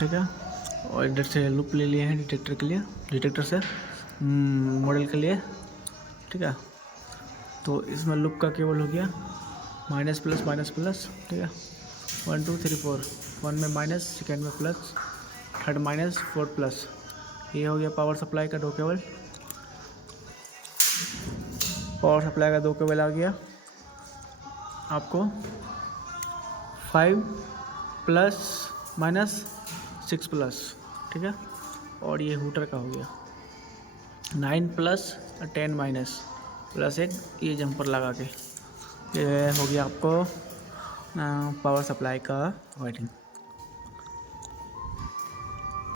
ठीक है। और इधर से लूप ले लिए हैं डिटेक्टर के लिए, डिटेक्टर से मॉडल के लिए, ठीक है। तो इसमें लूप का केवल हो गया माइनस प्लस माइनस प्लस, ठीक है। 1 2 3 4, 1 में माइनस, सेकेंड में plus, third minus, fourth plus. ये हो गया पावर सप्लाई का 2 केबल। पावर सप्लाई का 2 केबल आ गया आपको 5 प्लस माइनस 6 प्लस, ठीक है। और ये हूटर का हो गया 9 प्लस 10 माइनस प्लस एक ये जंपर लगा के। ये हो गया आपको पावर सप्लाई का वायरिंग।